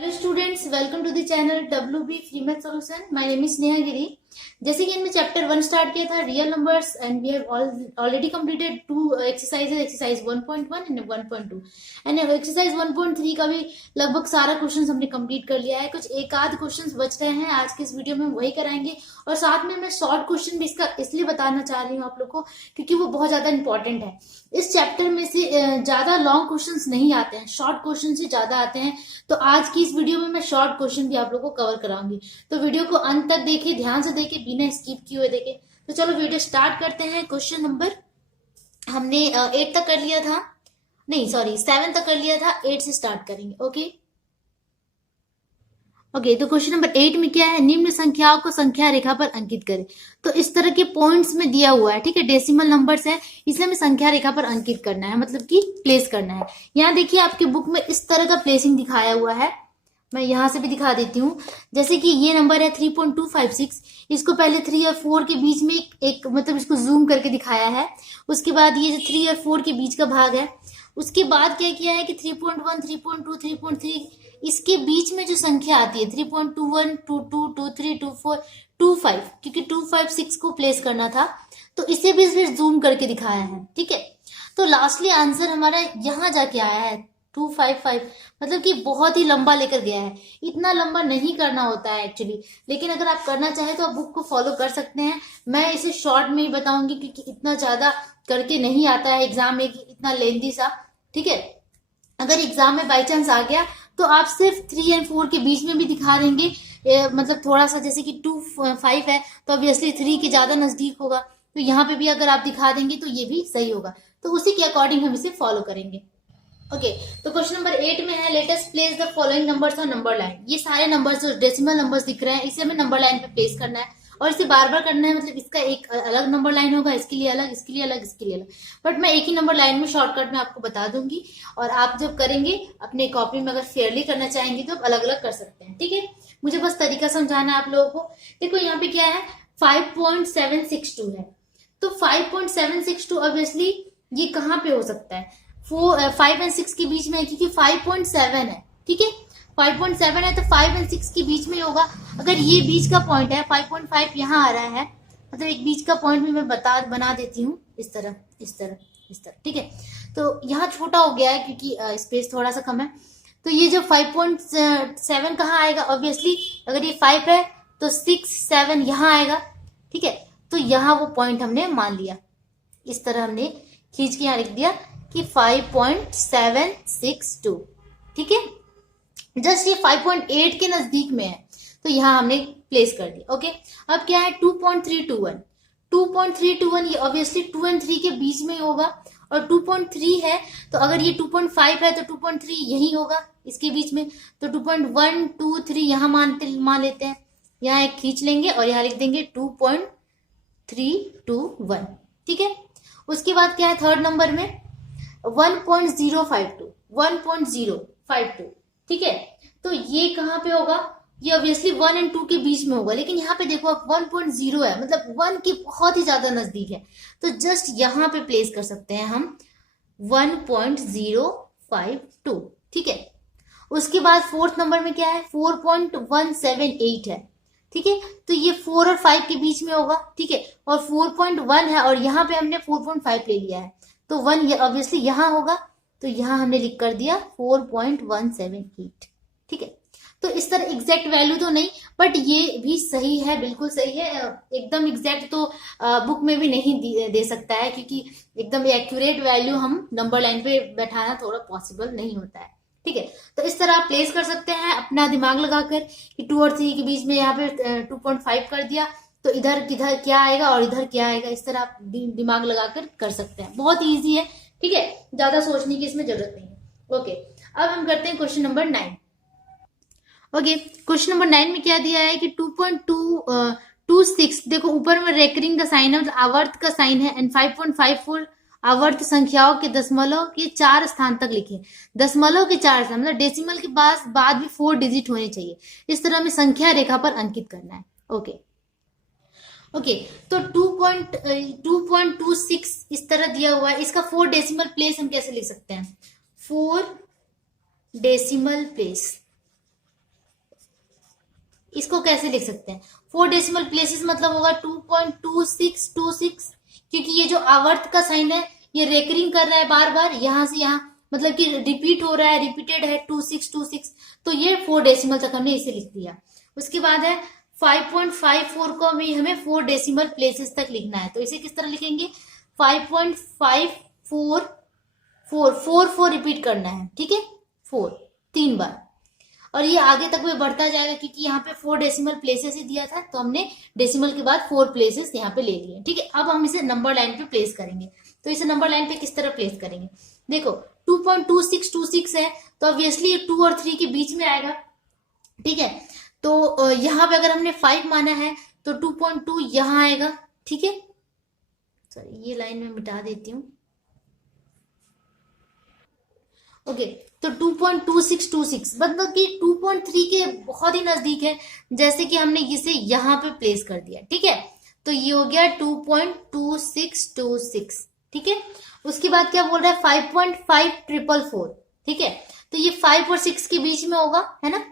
Hello students, welcome to the channel WB free math solution. My name is Neha Giri. जैसे कि हमने chapter 1 start किया था real numbers and we have already completed two exercises, exercise 1.1 and 1.2 and exercise 1.3 का भी लगभग सारा questions हमने कंप्लीट कर लिया है। कुछ एक आध क्वेश्चंस बच रहे हैं, आज के इस वीडियो में वही कराएंगे और साथ में मैं शॉर्ट क्वेश्चन भी इसका इसलिए बताना चाह रही हूँ आप लोग को क्योंकि वो बहुत ज्यादा इंपॉर्टेंट है। इस चैप्टर में से ज्यादा लॉन्ग क्वेश्चंस नहीं आते हैं, शॉर्ट क्वेश्चन ही ज्यादा आते हैं। तो आज की इस वीडियो में मैं शॉर्ट क्वेश्चन भी आप लोगों को कवर कराऊंगी, तो वीडियो को अंत तक देखिए, ध्यान से देखिए, बिना स्किप किए हुए देखे। तो चलो वीडियो स्टार्ट करते हैं। क्वेश्चन नंबर हमने 8 तक कर लिया था, नहीं सॉरी 7 तक कर लिया था, 8 से स्टार्ट करेंगे। ओके, तो क्वेश्चन नंबर 8 में क्या है, निम्न संख्याओं को संख्या रेखा पर अंकित करें। तो इस तरह के पॉइंट्स में दिया हुआ है, ठीक है, डेसिमल नंबर्स है, इसलिए हमें संख्या रेखा पर अंकित करना है, मतलब कि प्लेस करना है। यहाँ देखिए आपके बुक में इस तरह का प्लेसिंग दिखाया हुआ है, मैं यहां से भी दिखा देती हूँ। जैसे कि ये नंबर है 3.256, इसको पहले 3 और 4 के बीच में एक मतलब इसको जूम करके दिखाया है। उसके बाद ये जो 3 और 4 के बीच का भाग है, उसके बाद क्या किया है कि 3.1, 3.2, 3.3 इसके बीच में जो संख्या आती है 3.21, 22, 23, 24, 25, क्योंकि 256 को प्लेस करना था तो इसे भी फिर जूम करके दिखाया है, ठीक है। तो लास्टली आंसर हमारा यहाँ जाके आया है 255, मतलब कि बहुत ही लंबा लेकर गया है। इतना लंबा नहीं करना होता है एक्चुअली, लेकिन अगर आप करना चाहें तो आप बुक को फॉलो कर सकते हैं। मैं इसे शॉर्ट में ही बताऊंगी क्योंकि इतना ज्यादा करके नहीं आता है एग्जाम में इतना लेंथी सा, ठीक है। अगर एग्जाम में बाई चांस आ गया तो आप सिर्फ 3 और 4 के बीच में भी दिखा देंगे, मतलब थोड़ा सा, जैसे कि 2, 5 है तो ऑब्वियसली 3 के ज्यादा नजदीक होगा, तो यहाँ पे भी अगर आप दिखा देंगे तो ये भी सही होगा। तो उसी के अकॉर्डिंग हम इसे फॉलो करेंगे। ओके, तो क्वेश्चन नंबर 8 में है, let us place the following numbers on number line. ये सारे नंबर्स जो डेसिमल नंबर्स दिख रहे हैं इसे हमें नंबर लाइन पे प्लेस करना है और इसे बार बार करना है, मतलब इसका एक अलग नंबर लाइन होगा, इसके लिए अलग, इसके लिए अलग, इसके लिए अलग। बट मैं एक ही नंबर लाइन में शॉर्टकट में आपको बता दूंगी और आप जब करेंगे अपने कॉपी में अगर फेयरली करना चाहेंगे तो आप अलग अलग कर सकते हैं, ठीक है। मुझे बस तरीका समझाना है आप लोगों को। देखो यहाँ पे क्या है, 5.762 है, तो 5.762 ऑब्वियसली ये कहाँ पे हो सकता है, 5 और 6 के बीच में है, क्योंकि 5.7 है, ठीक है। 5.7 है तो 5 और 6 के बीच में होगा। अगर ये बीच का पॉइंट है, 5.5 यहाँ आ रहा है, मतलब एक बीच का पॉइंट भी मैं बना देती हूँ, इस तरह इस तरह इस तरह, ठीक है। तो यहाँ छोटा हो गया है क्योंकि स्पेस थोड़ा सा कम है। तो ये जो 5.7 कहाँ आएगा, ऑब्वियसली अगर ये 5 है तो 6, 7 यहाँ आएगा, ठीक है। तो यहाँ वो पॉइंट हमने मान लिया, इस तरह हमने खींच के यहाँ लिख दिया कि 5.762, ठीक है। जस्ट ये 5.8 के नजदीक में है तो यहाँ हमने प्लेस कर दिया। ओके, अब क्या है 2.321, 2.321 ये ऑब्वियसली 2 और 3 के बीच में होगा और 2.3 है तो अगर ये 2.5 है तो 2.3 यही होगा इसके बीच में, तो 2.1, 2, 3 यहाँ मान लेते हैं, यहाँ एक खींच लेंगे और यहाँ लिख देंगे 2.321, ठीक है। उसके बाद क्या है थर्ड नंबर में 1.052, 1.052, ठीक है। तो ये कहाँ पे होगा, ये ऑब्वियसली 1 और 2 के बीच में होगा, लेकिन यहाँ पे देखो आप 1.0 है, मतलब 1 के बहुत ही ज्यादा नजदीक है, तो जस्ट यहाँ पे प्लेस कर सकते हैं हम 1.052, ठीक है। उसके बाद फोर्थ नंबर में क्या है 4.178 है, ठीक है। तो ये 4 और 5 के बीच में होगा, ठीक है, और 4.1 है और यहाँ पे हमने 4.5 ले लिया है तो 1 ये ऑब्वियसली यहाँ होगा, तो यहाँ हमने लिख कर दिया 4.178, ठीक है। तो इस तरह एग्जैक्ट वैल्यू तो नहीं, बट ये भी सही है, बिल्कुल सही है। एकदम एग्जैक्ट तो बुक में भी नहीं दे सकता है क्योंकि एकदम एक्यूरेट वैल्यू हम नंबर लाइन पे बैठाना थोड़ा पॉसिबल नहीं होता है, ठीक है। तो इस तरह आप प्लेस कर सकते हैं अपना दिमाग लगाकर कि 2 और 3 के बीच में यहाँ पे 2.5 कर दिया तो इधर किधर क्या आएगा और इधर क्या आएगा, इस तरह आप दिमाग लगाकर कर सकते हैं, बहुत इजी है, ठीक है, ज्यादा सोचने की इसमें जरूरत नहीं है। ओके, अब हम करते हैं question number 9। Okay, question number 9 में क्या दिया है कि 2.226, देखो ऊपर में रेकरिंग का साइन है, मतलब आवर्त का साइन है, एंड 5.54 आवर्त संख्याओं के दशमलव के 4 स्थान तक लिखे। दशमलव के 4 स्थान मतलब डेसिमल के बाद भी 4 डिजिट होने चाहिए, इस तरह में संख्या रेखा पर अंकित करना है। ओके ओके, तो 2.26 इस तरह दिया हुआ है, इसका 4 डेसिमल प्लेस हम कैसे लिख सकते हैं, 4 डेसिमल प्लेस, इसको कैसे लिख सकते हैं? 4 डेसिमल प्लेसेस मतलब होगा 2.2626, क्योंकि ये जो आवर्त का साइन है ये रेकरिंग कर रहा है बार बार, यहां से यहां, मतलब कि रिपीट हो रहा है, रिपीटेड है 2626, तो ये 4 डेसिमल तक हमने इसे लिख दिया। उसके बाद है 5.54 को भी हमें 4 डेसिमल प्लेसेस तक लिखना है, तो इसे किस तरह लिखेंगे? 5.544 4 रिपीट करना है, ठीक है, 4 3 बार, और ये आगे तक में बढ़ता जाएगा क्योंकि यहाँ पे 4 डेसिमल प्लेसेस ही दिया था, तो हमने डेसिमल के बाद 4 प्लेसेस यहाँ पे ले लिए, ठीक है। अब हम इसे नंबर लाइन पे प्लेस करेंगे, तो इसे नंबर लाइन पे किस तरह प्लेस करेंगे? देखो 2.2626 है, तो ऑब्वियसली 2 और 3 के बीच में आएगा, ठीक है। तो यहाँ पे अगर हमने 5 माना है तो 2.2 यहाँ आएगा, ठीक है। सॉरी, ये लाइन में मिटा देती हूँ। ओके, तो 2.2626 मतलब कि 2.3 के बहुत ही नजदीक है, जैसे कि हमने इसे यहाँ पे प्लेस कर दिया, ठीक है। तो ये हो गया 2.2626, ठीक है। उसके बाद क्या बोल रहा है? 5.5444, ठीक है। तो ये 5 और 6 के बीच में होगा, है ना।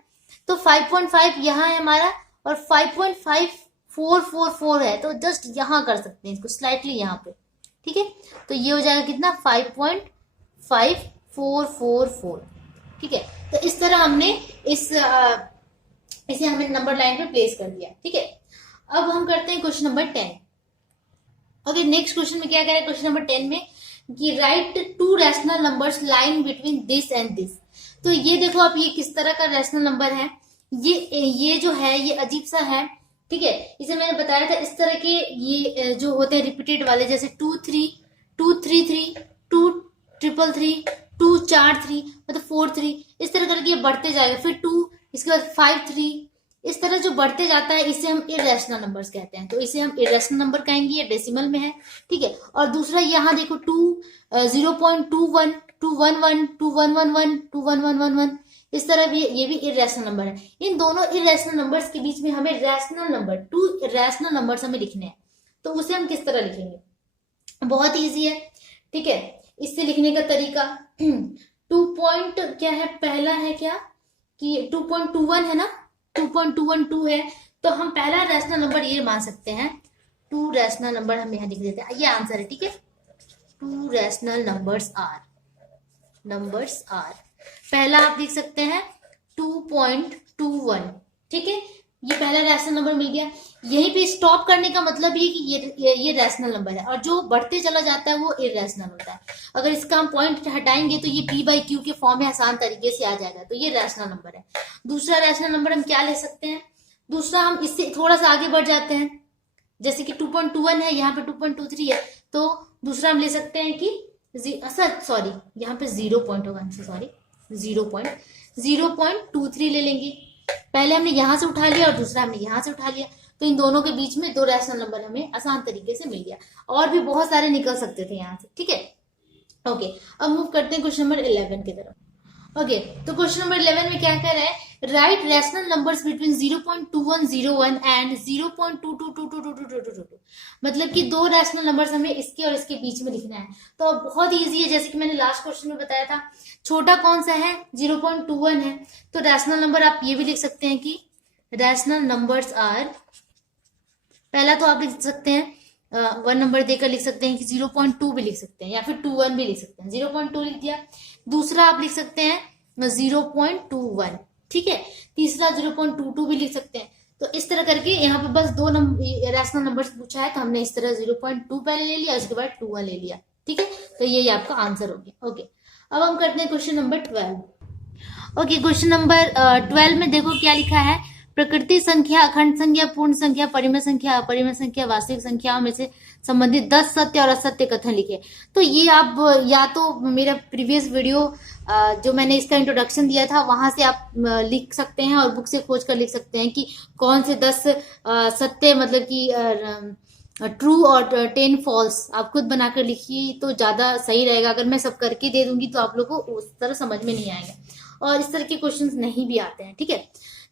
तो 5.5 यहाँ है हमारा, और 5.5444 है, तो जस्ट यहाँ कर सकते हैं इसको, स्लाइटली यहाँ पे, ठीक है। तो ये हो जाएगा कितना? 5.5444, ठीक है। तो इस तरह हमने इसे हमने नंबर लाइन पे प्लेस कर दिया, ठीक है। अब हम करते हैं question number 10। Okay, next question में क्या कह रहा है? क्वेश्चन नंबर 10 में कि right 2 rational numbers line between this and this. तो ये देखो आप, ये किस तरह का रैशनल नंबर है, ये जो है ये अजीब सा है, ठीक है। इसे मैंने बताया था, इस तरह के ये जो होते हैं रिपीटेड वाले, जैसे 2 3 2 4 3 मतलब 4 3, इस तरह करके ये बढ़ते जाएगा, फिर 2, इसके बाद 5 3, इस तरह जो बढ़ते जाता है इसे हम इरेशनल नंबर्स कहते हैं। तो इसे हम इरेशनल नंबर कहेंगे, ये डेसिमल में है, ठीक है। और दूसरा यहाँ देखो 0.21 211 2111 2111, इस तरह भी ये भी इरेशनल नंबर है। इन दोनों इरेशनल नंबर्स के बीच में हमें रैशनल नंबर, 2 रैशनल नंबर्स हमें लिखने हैं, तो उसे हम किस तरह लिखेंगे? बहुत ईजी है, ठीक है। इससे लिखने का तरीका 2 पॉइंट क्या है, पहला है क्या कि 2.21 है ना, 2.212 है, तो हम पहला रैशनल नंबर ये मान सकते हैं, 2 रैशनल नंबर हम यहाँ लिख देते हैं, ये आंसर है, ठीक है। 2 रैशनल नंबर्स आर पहला आप लिख सकते हैं 2.21, ठीक है। ये पहला रैशनल नंबर मिल गया। यहीं पे स्टॉप करने का मतलब ये कि ये रैशनल नंबर है, और जो बढ़ते चला जाता है वो इरेशनल होता है। अगर इसका हम पॉइंट हटाएंगे तो ये p/q के फॉर्म में आसान तरीके से आ जाएगा, तो ये रैशनल नंबर है। दूसरा रैशनल नंबर हम क्या ले सकते हैं? दूसरा हम इससे थोड़ा सा आगे बढ़ जाते हैं, जैसे कि 2.21 है, यहाँ पे 2.23 है, तो दूसरा हम ले सकते हैं कि सॉरी यहाँ पे 0 पॉइंट होगा, सॉरी 0.23 ले लेंगे। पहले हमने यहां से उठा लिया और दूसरा हमने यहां से उठा लिया, तो इन दोनों के बीच में 2 रैशनल नंबर हमें आसान तरीके से मिल गया, और भी बहुत सारे निकल सकते थे यहाँ से, ठीक है। ओके, अब मूव करते हैं क्वेश्चन नंबर 11 की तरफ। ओके, तो क्वेश्चन नंबर 11 में क्या कह रहा है? Right rational numbers between 0.2101 and 0.222222, मतलब कि 2 रैशनल नंबर्स हमें इसके और इसके बीच में लिखना है। तो बहुत इजी है, जैसे कि मैंने लास्ट क्वेश्चन में बताया था। छोटा कौन सा है? 0.21 है, तो रैशनल नंबर आप ये भी लिख सकते हैं कि रैशनल नंबर्स आर, पहला तो आप लिख सकते हैं 1 नंबर देकर लिख सकते हैं कि 0.2 भी लिख सकते हैं, या फिर 21 भी लिख सकते हैं। 0.2 लिख दिया। दूसरा आप लिख सकते हैं 0.21, ठीक है। तीसरा 0.22 भी लिख सकते हैं। तो इस तरह करके यहाँ पे बस 2 रैशनल नंबर्स पूछा है, तो हमने इस तरह 0.2 पहले ले लिया, उसके बाद 21 ले लिया, ठीक है। तो ये आपका आंसर हो गया। ओके, अब हम करते हैं question number 12। Okay, question number 12 में देखो क्या लिखा है। प्रकृति संख्या, अखंड संख्या, पूर्ण संख्या, परिमेय संख्या, अपरिमेय संख्या, वास्तविक संख्याओं में से संबंधित 10 सत्य और असत्य कथन लिखे। तो ये आप या तो मेरा प्रीवियस वीडियो जो मैंने इसका इंट्रोडक्शन दिया था वहां से आप लिख सकते हैं, और बुक से खोज कर लिख सकते हैं कि कौन से 10 सत्य मतलब कि ट्रू और 10 फॉल्स आप खुद बनाकर लिखिए, तो ज्यादा सही रहेगा। अगर मैं सब करके दे दूंगी तो आप लोग को उस तरह समझ में नहीं आएगा, और इस तरह के क्वेश्चंस नहीं भी आते हैं, ठीक है।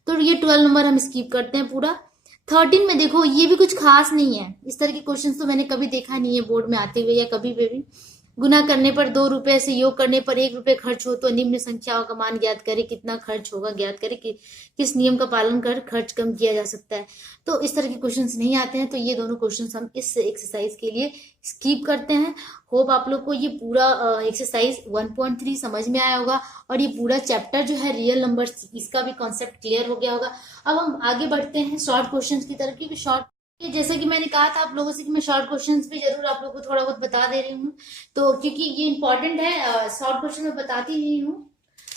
तो ये 12 नंबर हम स्किप करते हैं पूरा। 13 में देखो, ये भी कुछ खास नहीं है, इस तरह के क्वेश्चन तो मैंने कभी देखा नहीं है बोर्ड में आते हुए या कभी भी। गुना करने पर 2 रुपए से योग करने पर 1 रुपए खर्च हो तो निम्न संख्याओं का मान ज्ञात करें, कितना खर्च होगा ज्ञात करें कि किस नियम का पालन कर खर्च कम किया जा सकता है। तो इस तरह के क्वेश्चंस नहीं आते हैं, तो ये दोनों क्वेश्चंस हम इस एक्सरसाइज के लिए स्किप करते हैं। होप आप लोग को ये पूरा एक्सरसाइज 1.3 समझ में आया होगा और ये पूरा चैप्टर जो है रियल नंबर्स, इसका भी कॉन्सेप्ट क्लियर हो गया होगा। अब हम आगे बढ़ते हैं शॉर्ट क्वेश्चंस की तरफ, क्योंकि शॉर्ट, जैसा कि मैंने कहा था आप लोगों से कि मैं शॉर्ट क्वेश्चंस भी जरूर आप लोगों को थोड़ा बहुत बता दे रही हूँ, तो क्योंकि ये इंपॉर्टेंट है। शॉर्ट क्वेश्चन मैं बताती नहीं हूँ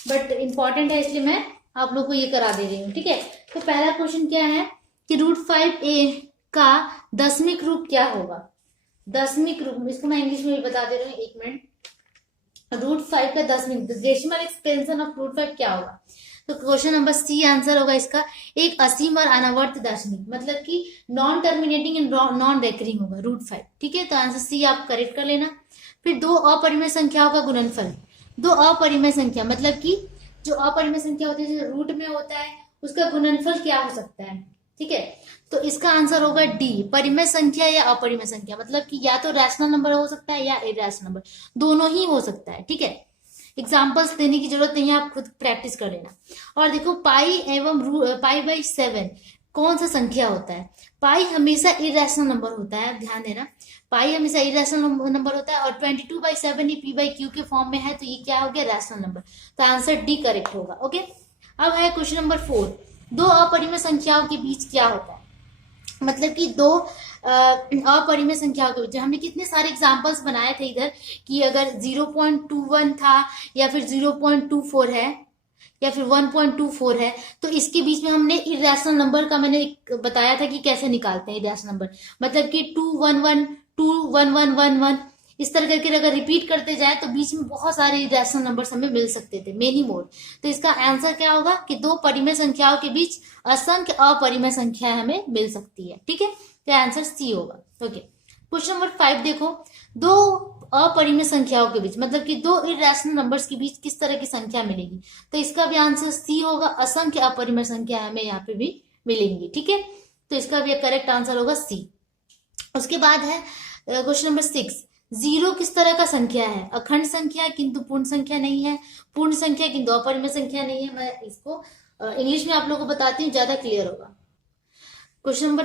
बट इंपॉर्टेंट है, इसलिए मैं आप लोग को ये करा दे रही हूँ। ठीक है, तो पहला क्वेश्चन क्या है कि √5a का दशमिक रूप क्या होगा। दशमिक रूप, इसको मैं इंग्लिश में भी बता दे रही हूँ, 1 मिनट। √5 का दशमिक, डेसिमल एक्सपेंशन ऑफ √5 क्या होगा। तो क्वेश्चन नंबर सी आंसर होगा इसका, एक असीम और अनावर्त दशमिक, मतलब कि non terminating and non recurring होगा √5। ठीक है, तो आंसर सी आप करेक्ट कर लेना। फिर 2 अपरिमेय संख्याओं का गुणनफल, 2 अपरिमेय संख्या मतलब कि जो अपरिमेय संख्या होती है जो रूट में होता है उसका गुणनफल क्या हो सकता है। ठीक है, तो इसका आंसर होगा डी, परिमेय संख्या या अपरिमेय संख्या, मतलब कि या तो रैशनल नंबर हो सकता है या इरैशनल नंबर, दोनों ही हो सकता है। ठीक है, एग्जाम्पल्स देने की जरूरत नहीं है, आप खुद प्रैक्टिस कर लेना। और देखो पाई एवं π/7 कौन सा संख्या होता है। पाई हमेशा इरैशनल नंबर होता है, ध्यान देना, पाई हमेशा इरैशनल नंबर होता है और 22/7 ही p/q के फॉर्म में है, तो ये क्या हो गया, रैशनल नंबर। तो आंसर डी करेक्ट होगा। ओके, अब है क्वेश्चन नंबर 4, 2 अपरिमेय संख्याओं के बीच क्या होता है। मतलब कि 2 अपरिमेय संख्याओं के बीच हमने कितने सारे एग्जांपल्स बनाए थे इधर कि अगर 0.21 था या फिर 0.24 है या फिर 1.24 है, तो इसके बीच में हमने इरैशनल नंबर का मैंने बताया था कि कैसे निकालते हैं इरैशनल नंबर। मतलब कि 211 21111 इस तरह करके अगर रिपीट करते जाए तो बीच में बहुत सारे इरैशनल नंबर्स हमें मिल सकते थे, मेनी मोर। तो इसका आंसर क्या होगा कि 2 परिमेय संख्याओं के बीच असंख्य अपरिमेय संख्या हमें मिल सकती है। ठीक है, तो आंसर सी होगा। ओके, क्वेश्चन नंबर 5 देखो, 2 अपरिमेय संख्याओं के बीच मतलब कि 2 इरैशनल नंबर्स के बीच किस तरह की संख्या मिलेगी। तो इसका भी आंसर सी होगा, असंख्य अपरिमेय संख्या हमें यहाँ पे भी मिलेंगी। ठीक है, तो इसका भी करेक्ट आंसर होगा सी। उसके बाद है क्वेश्चन नंबर 6, 0 किस तरह का संख्या है। अखंड संख्या किंतु पूर्ण संख्या नहीं है, पूर्ण संख्या किंतु अपरिमेय संख्या नहीं है। मैं इसको इंग्लिश में आप लोगों को बताती हूँ, ज्यादा क्लियर होगा। क्वेश्चन नंबर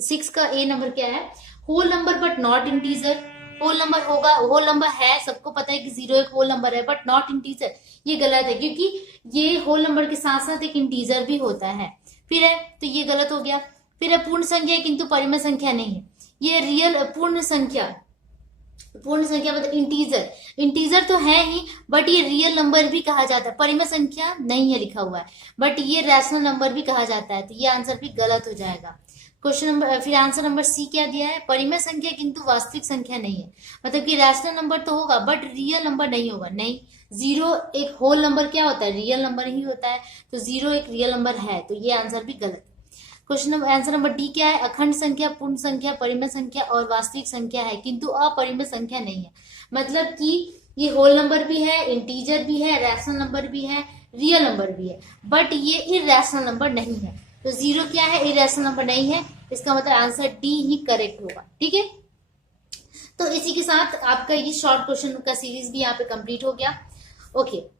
6 का ए नंबर क्या है, whole number but not integer. Whole number होगा, होल नंबर है, सबको पता है कि 0 एक होल नंबर है, बट नॉट इंटीजर, ये गलत है क्योंकि ये होल नंबर के साथ साथ एक इंटीजर भी होता है। फिर है, तो ये गलत हो गया। फिर है पूर्ण संख्या किंतु परिमेय संख्या नहीं है, ये रियल पूर्ण संख्या, पूर्ण संख्या मतलब इंटीजर, इंटीजर तो है ही बट ये रियल नंबर भी कहा जाता है, परिमेय संख्या नहीं है लिखा हुआ है, बट ये रैशनल नंबर भी कहा जाता है, तो ये आंसर भी गलत हो जाएगा। क्वेश्चन नंबर, फिर आंसर नंबर सी क्या दिया है, परिमेय संख्या किंतु वास्तविक संख्या नहीं है, मतलब कि रैशनल नंबर तो होगा बट रियल नंबर नहीं होगा। नहीं, 0 एक होल नंबर क्या होता है, रियल नंबर ही होता है, तो 0 एक रियल नंबर है, तो ये आंसर भी गलत। Question number answer number D क्या है, अखंड संख्या, पूर्ण संख्या, परिमेय संख्या और वास्तविक संख्या है किंतु अपरिमेय संख्या नहीं है, मतलब कि ये होल नंबर भी है, इंटीजर भी है, रैशनल नंबर भी है, रियल नंबर भी है, बट ये इरैशनल नंबर नहीं है। तो 0 क्या है, इरैशनल नंबर नहीं है, इसका मतलब आंसर डी ही करेक्ट होगा। ठीक है, तो इसी के साथ आपका ये शॉर्ट क्वेश्चन का सीरीज भी यहाँ पे कंप्लीट हो गया। ओके,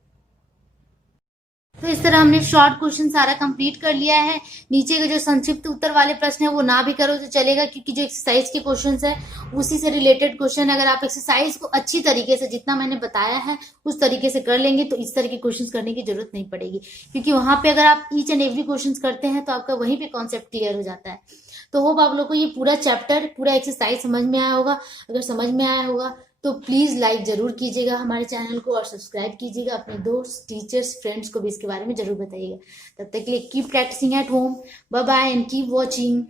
तो इस तरह हमने शॉर्ट क्वेश्चन सारा कंप्लीट कर लिया है। नीचे के जो संक्षिप्त उत्तर वाले प्रश्न है वो ना भी करो तो चलेगा, क्योंकि जो एक्सरसाइज के क्वेश्चंस है उसी से रिलेटेड क्वेश्चन, अगर आप एक्सरसाइज को अच्छी तरीके से जितना मैंने बताया है उस तरीके से कर लेंगे तो इस तरह के क्वेश्चंस करने की जरूरत नहीं पड़ेगी, क्योंकि वहां पे अगर आप ईच एंड एवरी क्वेश्चन करते हैं तो आपका वहीं पे कॉन्सेप्ट क्लियर हो जाता है। तो होप आप लोग को ये पूरा चैप्टर, पूरा एक्सरसाइज समझ में आया होगा। अगर समझ में आया होगा तो प्लीज लाइक जरूर कीजिएगा हमारे चैनल को और सब्सक्राइब कीजिएगा, अपने दोस्त, टीचर्स, फ्रेंड्स को भी इसके बारे में जरूर बताइएगा। तब तक के लिए keep practising at home, bye bye and keep watching.